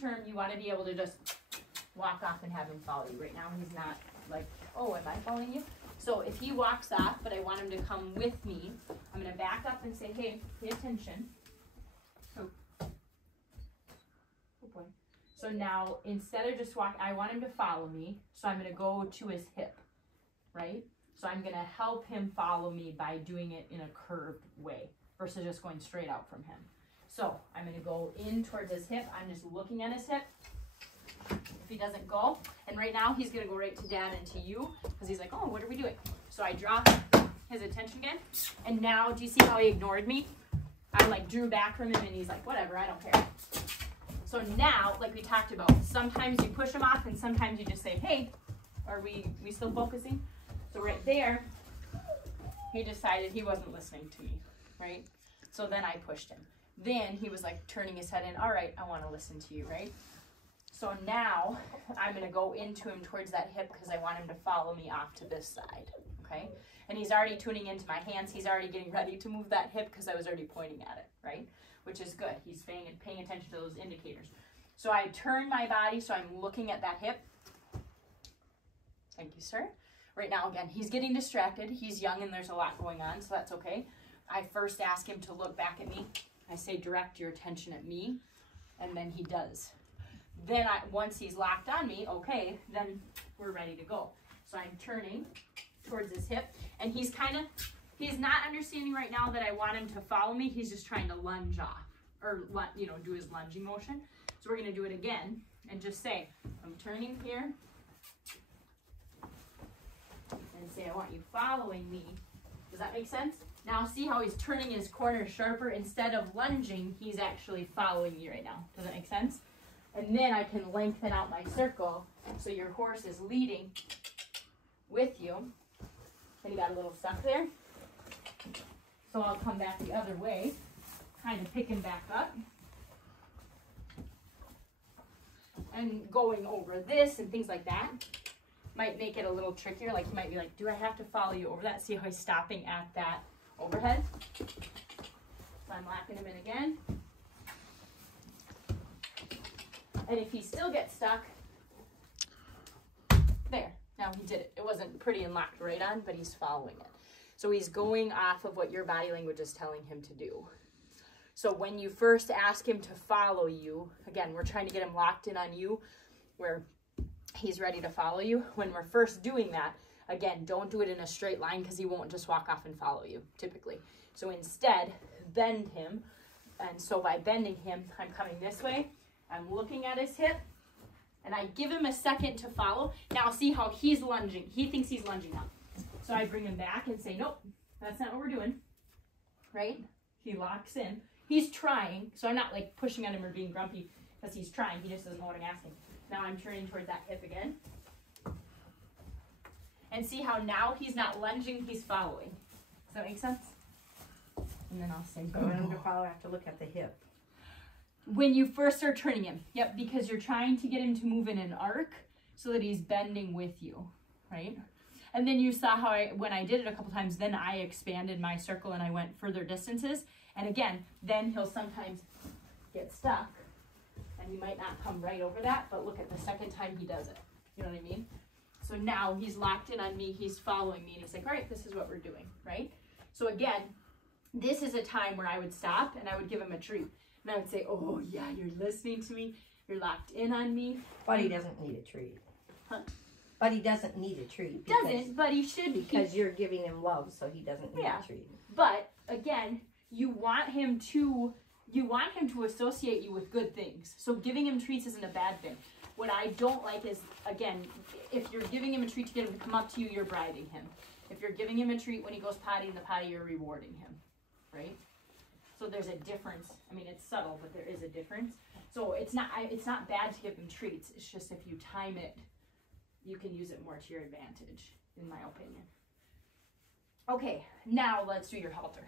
term, you want to be able to just walk off and have him follow you. Right now, he's not like, oh, am I following you? So if he walks off, but I want him to come with me, I'm going to back up and say, hey, pay attention. Oh boy. So now, instead of just walk, I want him to follow me. So I'm going to go to his hip, right? So I'm going to help him follow me by doing it in a curved way versus just going straight out from him. So I'm going to go in towards his hip. I'm just looking at his hip. If he doesn't go, and right now he's going to go right to Dad and to you because he's like, oh, what are we doing? So I drop his attention again, and now do you see how he ignored me? I like drew back from him and he's like, whatever, I don't care. So now, like we talked about, sometimes you push him off and sometimes you just say, hey, are we still focusing? So right there, he decided he wasn't listening to me, right? So then I pushed him. Then he was like turning his head in, all right, I want to listen to you, right? So now I'm going to go into him towards that hip because I want him to follow me off to this side, okay? And he's already tuning into my hands. He's already getting ready to move that hip because I was already pointing at it, right? Which is good. He's paying attention to those indicators. So I turn my body so I'm looking at that hip. Thank you, sir. Right now, again, he's getting distracted. He's young and there's a lot going on, so that's okay. I first ask him to look back at me. I say, direct your attention at me, and then he does. Then once he's locked on me, okay, then we're ready to go. So I'm turning towards his hip, and he's not understanding right now that I want him to follow me. He's just trying to lunge off, or do his lunging motion. So we're going to do it again, and just say, I'm turning here, and say, I want you following me. Does that make sense? Now see how he's turning his corners sharper? Instead of lunging, he's actually following me right now. Does that make sense? And then I can lengthen out my circle so your horse is leading with you. And he got a little stuck there. So I'll come back the other way, kind of pick him back up. And going over this and things like that might make it a little trickier. Like you might be like, do I have to follow you over that? See how he's stopping at that overhead? So I'm locking him in again. And if he still gets stuck, there, now he did it. It wasn't pretty and locked right on, but he's following it. So he's going off of what your body language is telling him to do. So when you first ask him to follow you, again, we're trying to get him locked in on you where he's ready to follow you. When we're first doing that, again, don't do it in a straight line because he won't just walk off and follow you, typically. So instead, bend him. And so by bending him, I'm coming this way. I'm looking at his hip, and I give him a second to follow. Now see how he's lunging. He thinks he's lunging now. So I bring him back and say, nope, that's not what we're doing, right? He locks in. He's trying, so I'm not like pushing on him or being grumpy because he's trying. He just doesn't know what I'm asking. Now I'm turning towards that hip again. And see how now he's not lunging, he's following. Does that make sense? And then I'll say, so I want him to follow, I have to look at the hip. When you first start turning him, yep, because you're trying to get him to move in an arc so that he's bending with you, right? And then you saw how when I did it a couple times, then I expanded my circle and I went further distances. And again, then he'll sometimes get stuck and he might not come right over that, but look at the second time he does it. You know what I mean? So now he's locked in on me, he's following me, and he's like, all right, this is what we're doing, right? So again, this is a time where I would stop and I would give him a treat. And I would say, oh, yeah, you're listening to me. You're locked in on me. But he doesn't need a treat. Huh? But he doesn't need a treat. Doesn't, but he should. Because you're giving him love, so he doesn't need a treat. But, again, you want him to associate you with good things. So giving him treats isn't a bad thing. What I don't like is, again, if you're giving him a treat to get him to come up to you, you're bribing him. If you're giving him a treat when he goes potty in the potty, you're rewarding him, right? So there's a difference. I mean, it's subtle, but there is a difference. So it's not bad to give him treats. It's just if you time it, you can use it more to your advantage, in my opinion. Okay, now let's do your halter.